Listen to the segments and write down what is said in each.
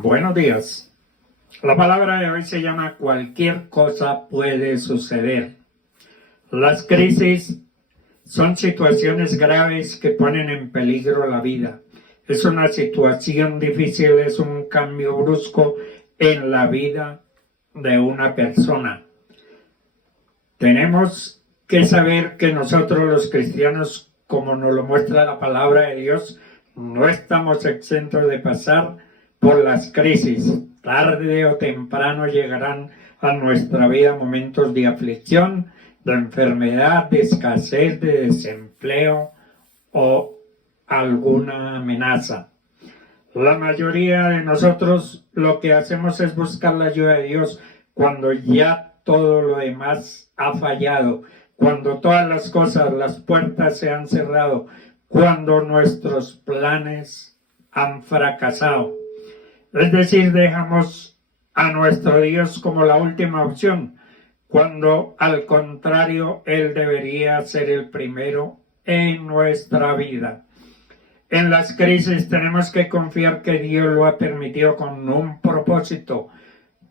Buenos días. La palabra de hoy se llama cualquier cosa puede suceder. Las crisis son situaciones graves que ponen en peligro la vida. Es una situación difícil, es un cambio brusco en la vida de una persona. Tenemos que saber que nosotros los cristianos, como nos lo muestra la palabra de Dios, no estamos exentos de pasar por las crisis. Tarde o temprano llegarán a nuestra vida momentos de aflicción, de enfermedad, de escasez, de desempleo o alguna amenaza. La mayoría de nosotros lo que hacemos es buscar la ayuda de Dios cuando ya todo lo demás ha fallado, cuando todas las cosas, las puertas se han cerrado, cuando nuestros planes han fracasado. Es decir, dejamos a nuestro Dios como la última opción, cuando al contrario Él debería ser el primero en nuestra vida. En las crisis tenemos que confiar que Dios lo ha permitido con un propósito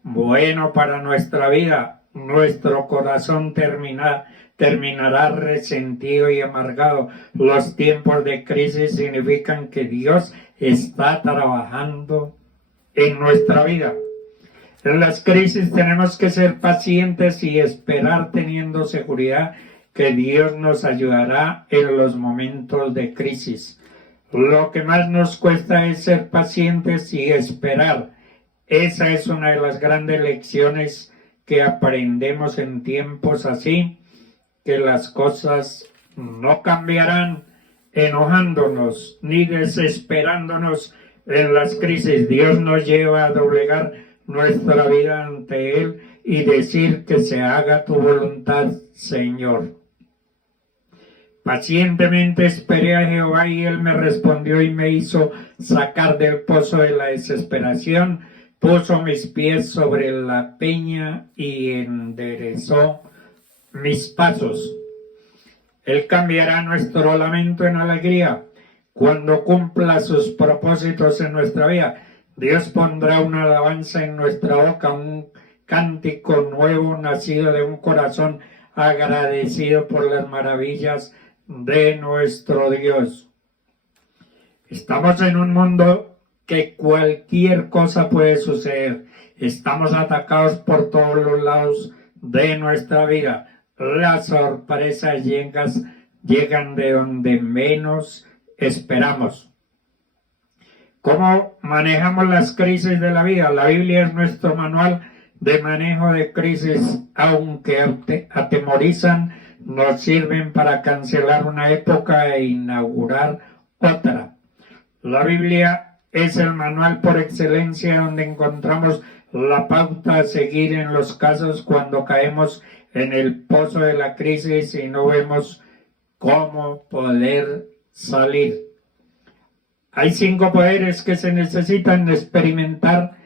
bueno para nuestra vida. Nuestro corazón terminará resentido y amargado. Los tiempos de crisis significan que Dios está trabajando en nuestra vida. En las crisis tenemos que ser pacientes y esperar teniendo seguridad que Dios nos ayudará en los momentos de crisis. Lo que más nos cuesta es ser pacientes y esperar. Esa es una de las grandes lecciones que aprendemos en tiempos así, que las cosas no cambiarán enojándonos ni desesperándonos en las crisis. Dios nos lleva a doblegar nuestra vida ante Él y decir que se haga tu voluntad, Señor. Pacientemente esperé a Jehová y Él me respondió y me hizo sacar del pozo de la desesperación, puso mis pies sobre la peña y enderezó mis pasos. Él cambiará nuestro lamento en alegría cuando cumpla sus propósitos en nuestra vida. Dios pondrá una alabanza en nuestra boca, un cántico nuevo nacido de un corazón agradecido por las maravillas de nuestro Dios. Estamos en un mundo que cualquier cosa puede suceder. Estamos atacados por todos los lados de nuestra vida. Las sorpresas llegan de donde menos esperamos. ¿Cómo manejamos las crisis de la vida? La Biblia es nuestro manual de manejo de crisis, aunque atemorizan, nos sirven para cancelar una época e inaugurar otra. La Biblia es el manual por excelencia donde encontramos la pauta a seguir en los casos cuando caemos en el pozo de la crisis y no vemos cómo poder salir. Hay 5 poderes que se necesitan experimentar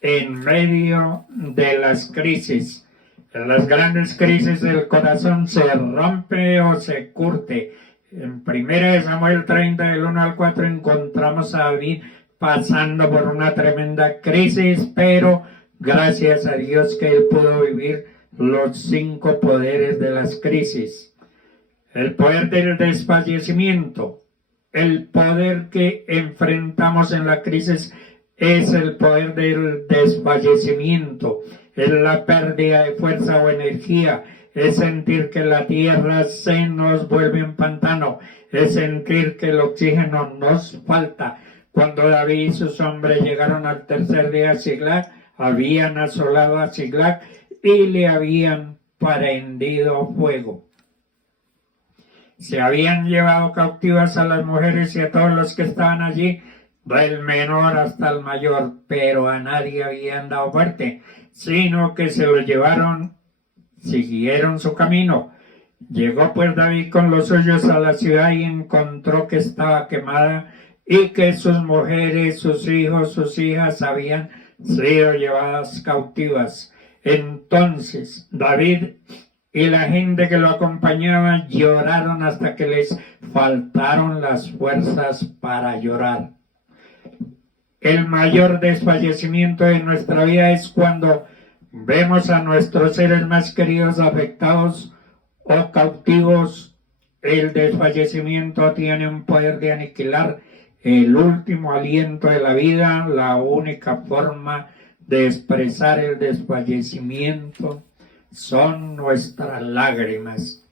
en medio de las crisis. En las grandes crisis el corazón se rompe o se curte. En 1 Samuel 30, del 1 al 4, encontramos a David pasando por una tremenda crisis, pero gracias a Dios que él pudo vivir los 5 poderes de las crisis. El poder del desfallecimiento. El poder que enfrentamos en la crisis es el poder del desfallecimiento, es la pérdida de fuerza o energía, es sentir que la tierra se nos vuelve un pantano, es sentir que el oxígeno nos falta. Cuando David y sus hombres llegaron al tercer día a Siglag, habían asolado a Siglag y le habían prendido fuego. Se habían llevado cautivas a las mujeres y a todos los que estaban allí, del menor hasta el mayor, pero a nadie habían dado muerte, sino que se los llevaron, siguieron su camino. Llegó pues David con los suyos a la ciudad y encontró que estaba quemada y que sus mujeres, sus hijos, sus hijas habían sido llevadas cautivas. Entonces David y la gente que lo acompañaba lloraron hasta que les faltaron las fuerzas para llorar. el mayor desfallecimiento de nuestra vida es cuando vemos a nuestros seres más queridos afectados o cautivos. El desfallecimiento tiene un poder de aniquilar el último aliento de la vida. La única forma de expresar el desfallecimiento son nuestras lágrimas.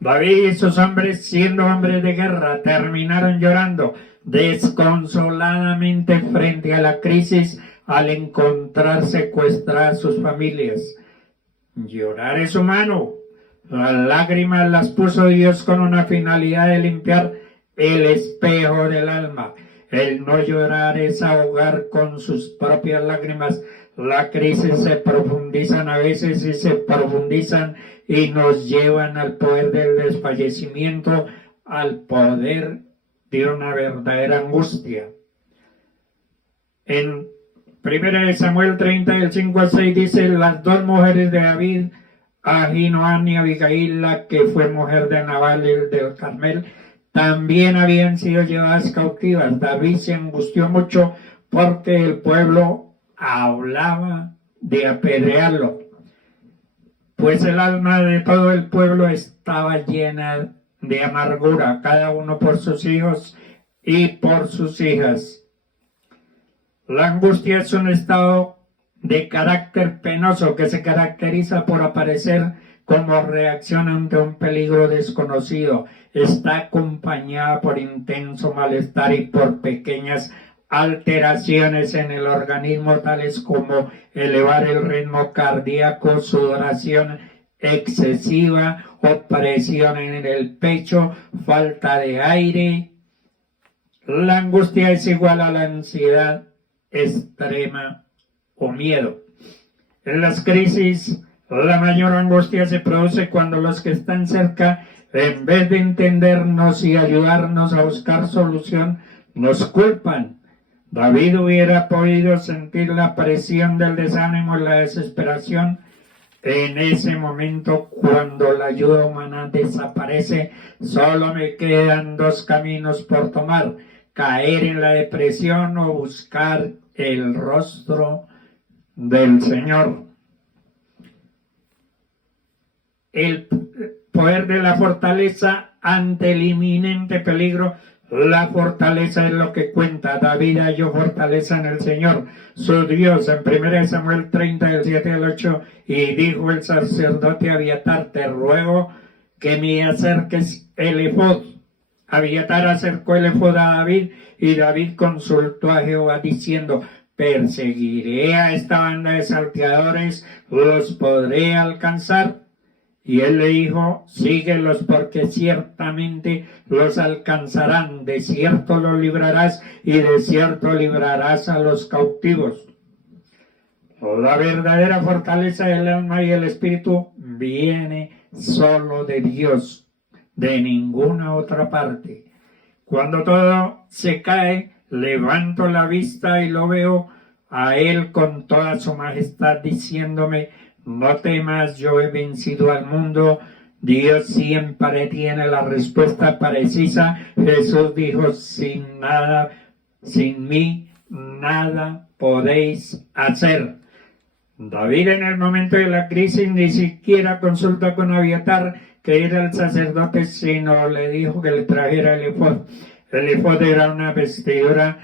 David y sus hombres, siendo hombres de guerra, terminaron llorando desconsoladamente frente a la crisis al encontrar secuestradas sus familias. Llorar es humano. Las lágrimas las puso Dios con una finalidad de limpiar el espejo del alma. El no llorar es ahogar con sus propias lágrimas. Las crisis se profundizan a veces y se profundizan y nos llevan al poder del desfallecimiento, al poder de una verdadera angustia. En 1 Samuel 30, del 5 al 6 dice: las dos mujeres de David, Ahinoam y Abigail, la que fue mujer de Nabal el del Carmel, también habían sido llevadas cautivas. David se angustió mucho porque el pueblo hablaba de apedrearlo, pues el alma de todo el pueblo estaba llena de amargura, cada uno por sus hijos y por sus hijas. La angustia es un estado de carácter penoso que se caracteriza por aparecer como reacción ante un peligro desconocido. Está acompañada por intenso malestar y por pequeñas alteraciones en el organismo, tales como elevar el ritmo cardíaco, sudoración excesiva, opresión en el pecho, falta de aire. La angustia es igual a la ansiedad extrema o miedo. En las crisis, la mayor angustia se produce cuando los que están cerca, en vez de entendernos y ayudarnos a buscar solución, nos culpan. David hubiera podido sentir la presión del desánimo y la desesperación en ese momento. Cuando la ayuda humana desaparece, solo me quedan dos caminos por tomar: caer en la depresión o buscar el rostro del Señor. El poder de la fortaleza ante el inminente peligro. La fortaleza es lo que cuenta. David halló fortaleza en el Señor, su Dios, en 1 Samuel 30, del 7 al 8, y dijo el sacerdote Abiatar: te ruego que me acerques el efod. Abiatar acercó el efod a David, y David consultó a Jehová diciendo: ¿perseguiré a esta banda de salteadores? ¿Los podré alcanzar? Y él le dijo: síguelos, porque ciertamente los alcanzarán. De cierto los librarás, y de cierto librarás a los cautivos. La verdadera fortaleza del alma y el espíritu viene solo de Dios, de ninguna otra parte. Cuando todo se cae, levanto la vista y lo veo a Él con toda su majestad, diciéndome: no temas, yo he vencido al mundo. Dios siempre tiene la respuesta precisa. Jesús dijo: sin mí, nada podéis hacer. David, en el momento de la crisis, ni siquiera consulta con Abiatar, que era el sacerdote, sino le dijo que le trajera el efod. El efod era una vestidura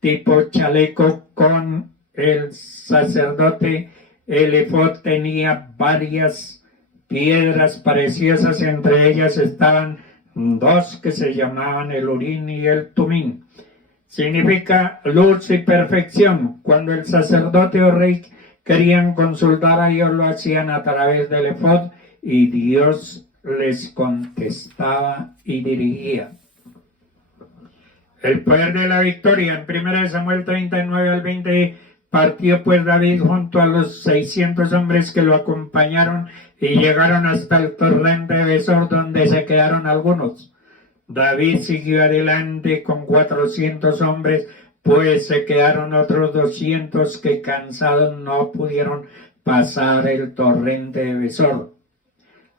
tipo chaleco con el sacerdote. El efod tenía varias piedras preciosas, entre ellas estaban dos que se llamaban el Urín y el Tumín. Significa luz y perfección. Cuando el sacerdote o rey querían consultar a Dios, lo hacían a través del efod, y Dios les contestaba y dirigía. El poder de la victoria. En 1 Samuel 39 al 20, partió pues David junto a los 600 hombres que lo acompañaron y llegaron hasta el torrente de Besor, donde se quedaron algunos. David siguió adelante con 400 hombres, pues se quedaron otros 200 que, cansados, no pudieron pasar el torrente de Besor.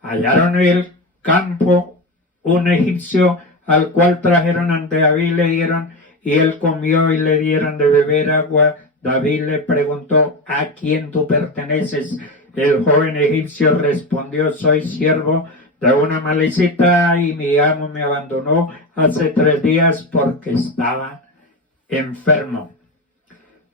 Hallaron en el campo un egipcio, al cual trajeron ante David, le dieron y él comió y le dieron de beber agua. David le preguntó: ¿a quién tú perteneces? El joven egipcio respondió: soy siervo de una amalecita y mi amo me abandonó hace 3 días porque estaba enfermo.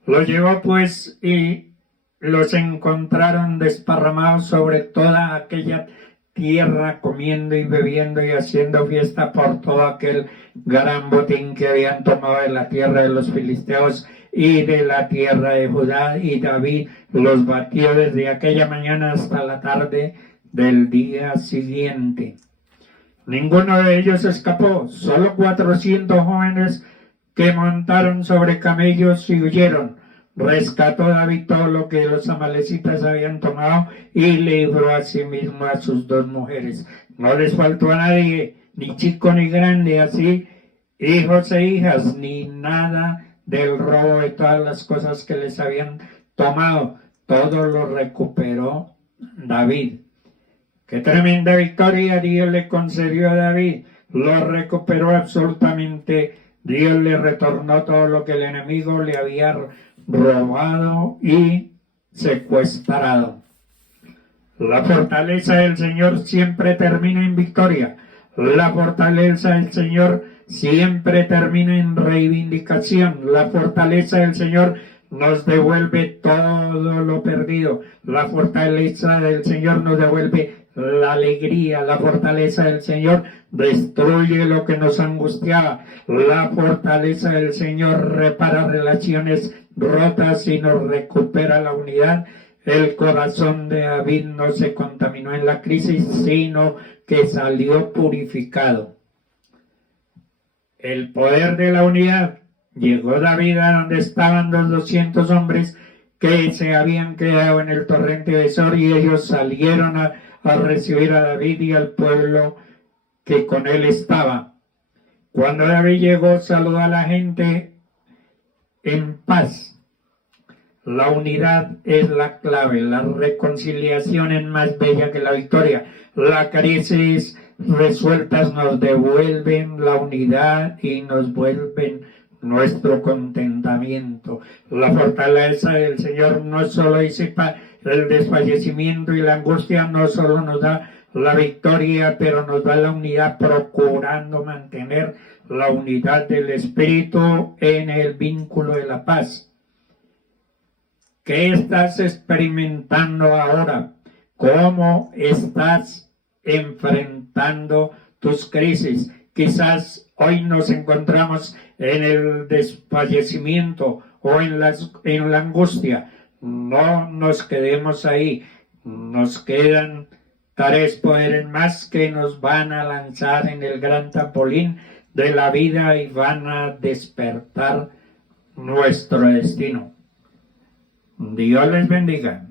Los llevó pues y los encontraron desparramados sobre toda aquella tierra, comiendo y bebiendo y haciendo fiesta por todo aquel gran botín que habían tomado de la tierra de los filisteos y de la tierra de Judá. Y David los batió desde aquella mañana hasta la tarde del día siguiente. Ninguno de ellos escapó, solo 400 jóvenes que montaron sobre camellos y huyeron. Rescató David todo lo que los amalecitas habían tomado y libró a sí mismo a sus 2 mujeres. No les faltó a nadie, ni chico ni grande, así hijos e hijas, ni nada del robo de todas las cosas que les habían tomado. Todo lo recuperó David. Qué tremenda victoria Dios le concedió a David. Lo recuperó absolutamente. Dios le retornó todo lo que el enemigo le había robado y secuestrado. La fortaleza del Señor siempre termina en victoria. La fortaleza del Señor siempre termina en reivindicación. La fortaleza del Señor nos devuelve todo lo perdido. La fortaleza del Señor nos devuelve la alegría. La fortaleza del Señor destruye lo que nos angustiaba. La fortaleza del Señor repara relaciones rotas y nos recupera la unidad. El corazón de David no se contaminó en la crisis, sino que salió purificado. El poder de la unidad. Llegó David a donde estaban los 200 hombres que se habían quedado en el torrente de Sor, y ellos salieron a recibir a David y al pueblo que con él estaba. Cuando David llegó, saludó a la gente en paz. La unidad es la clave, la reconciliación es más bella que la victoria. Las crisis resueltas nos devuelven la unidad y nos vuelven nuestro contentamiento. La fortaleza del Señor no solo disipa el desfallecimiento y la angustia, no solo nos da la victoria, pero nos da la unidad, procurando mantener la unidad del Espíritu en el vínculo de la paz. ¿Qué estás experimentando ahora? ¿Cómo estás enfrentando tus crisis? Quizás hoy nos encontramos en el desfallecimiento o en la angustia. No nos quedemos ahí. Nos quedan 3 poderes más que nos van a lanzar en el gran trampolín de la vida y van a despertar nuestro destino. Dios les bendiga.